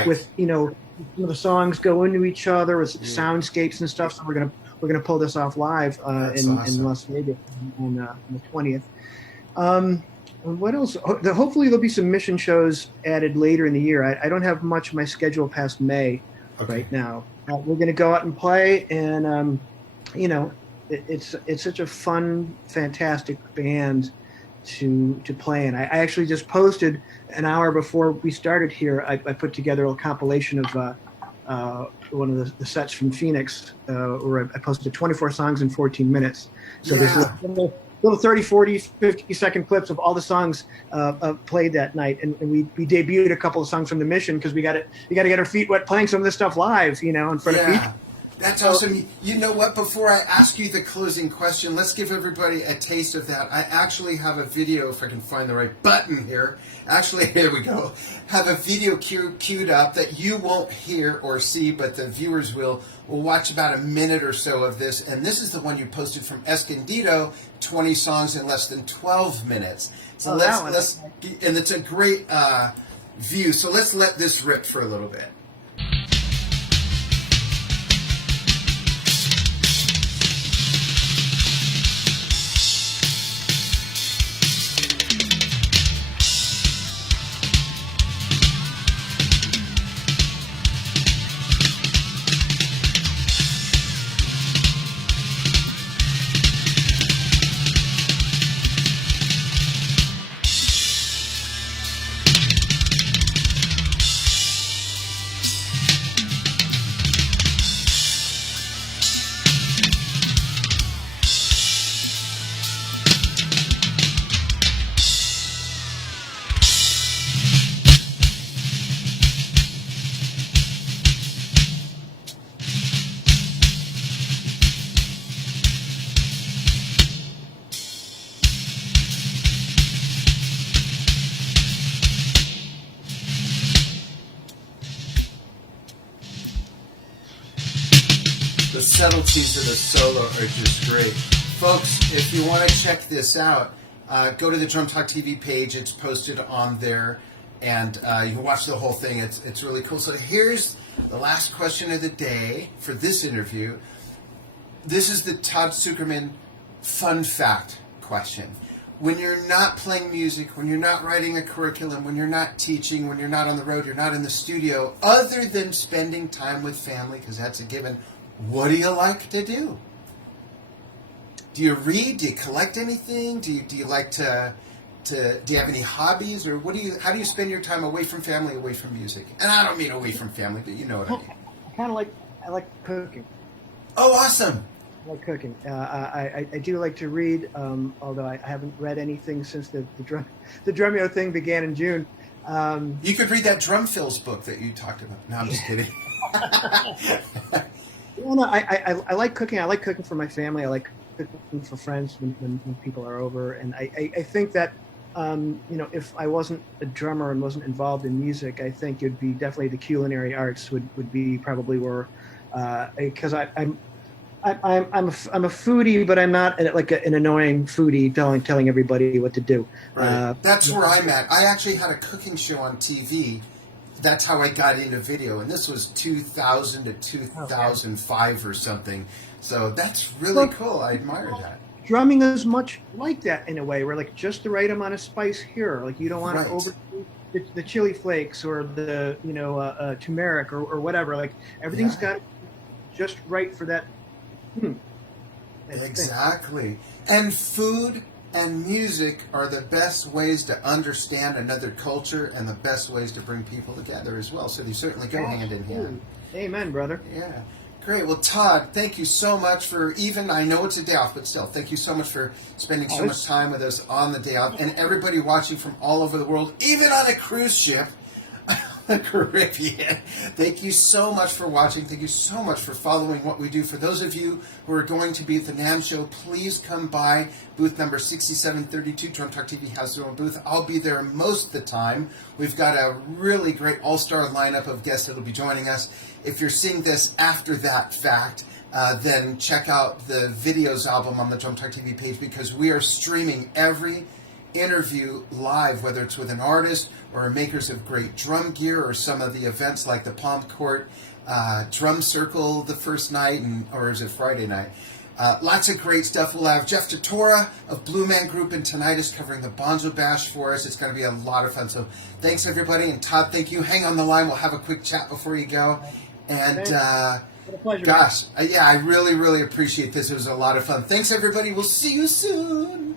with some of the songs go into each other with soundscapes and stuff. So we're gonna pull this off live in Las Vegas on the 20th. What else? Hopefully there'll be some Mission shows added later in the year. I don't have much of my schedule past May right now. We're going to go out and play, and it's such a fun, fantastic band to play in. I actually just posted an hour before we started here. I put together a compilation of one of the sets from Phoenix, where I posted 24 songs in 14 minutes. So there's little 30, 40, 50-second clips of all the songs played that night, and we debuted a couple of songs from the Mission because we got to get our feet wet playing some of this stuff live, in front of people. That's awesome. You know what? Before I ask you the closing question, let's give everybody a taste of that. I actually have a video, if I can find the right button here. Actually, here we go. Have a video queued up that you won't hear or see, but the viewers will. We'll watch about a minute or so of this, and this is the one you posted from Escondido, 20 songs in less than 12 minutes. So let's and it's a great view. So let's let this rip for a little bit. The subtleties of the solo are just great. Folks, if you want to check this out, go to the Drum Talk TV page. It's posted on there, and you can watch the whole thing. It's really cool. So here's the last question of the day for this interview. This is the Todd Sucherman fun fact question. When you're not playing music, when you're not writing a curriculum, when you're not teaching, when you're not on the road, you're not in the studio, other than spending time with family, because that's a given, what do you like to do? Do you read? Do you collect anything? Do you like to do you have any hobbies, or how do you spend your time away from family, away from music? And I don't mean away from family, but you know what I mean. I like cooking. Oh, awesome. I like cooking. I do like to read, although I haven't read anything since the Drumeo thing began in June. You could read that Drum Fills book that you talked about. No, I'm just kidding. Well, no, I like cooking. I like cooking for my family. I like cooking for friends when people are over. And I think that, if I wasn't a drummer and wasn't involved in music, I think it'd be definitely the culinary arts would be probably where, because I I'm a foodie, but I'm not like an annoying foodie telling everybody what to do. Right. That's where I'm at. I actually had a cooking show on TV. That's how I got into video, and this was 2000 to 2005 or something. So that's really cool. I admire that. Drumming is much like that in a way, where like just the right amount of spice here. Like you don't want to overdo the chili flakes or the turmeric or whatever. Like everything's got just right for that. Exactly. And food and music are the best ways to understand another culture and the best ways to bring people together as well. So they certainly go hand in hand. Amen, brother. Yeah. Great. Well, Todd, thank you so much for I know it's a day off, but still, thank you so much for spending so much time with us on the day off. And everybody watching from all over the world, even on a cruise ship, the Caribbean. Thank you so much for watching. Thank you so much for following what we do. For those of you who are going to be at the NAMM show, please come by booth number 6732. Drum Talk TV has their own booth. I'll be there most of the time. We've got a really great all-star lineup of guests that will be joining us. If you're seeing this after that fact, then check out the videos album on the Drum Talk TV page, because we are streaming every interview live, whether it's with an artist or makers of great drum gear, or some of the events like the Palm Court Drum Circle the first night, or is it Friday night? Lots of great stuff. We'll have Jeff Totora of Blue Man Group and Tinnitus covering the Bonzo Bash for us. It's going to be a lot of fun. So thanks, everybody. And Todd, thank you. Hang on the line. We'll have a quick chat before you go. And what a pleasure. gosh, I really, really appreciate this. It was a lot of fun. Thanks, everybody. We'll see you soon.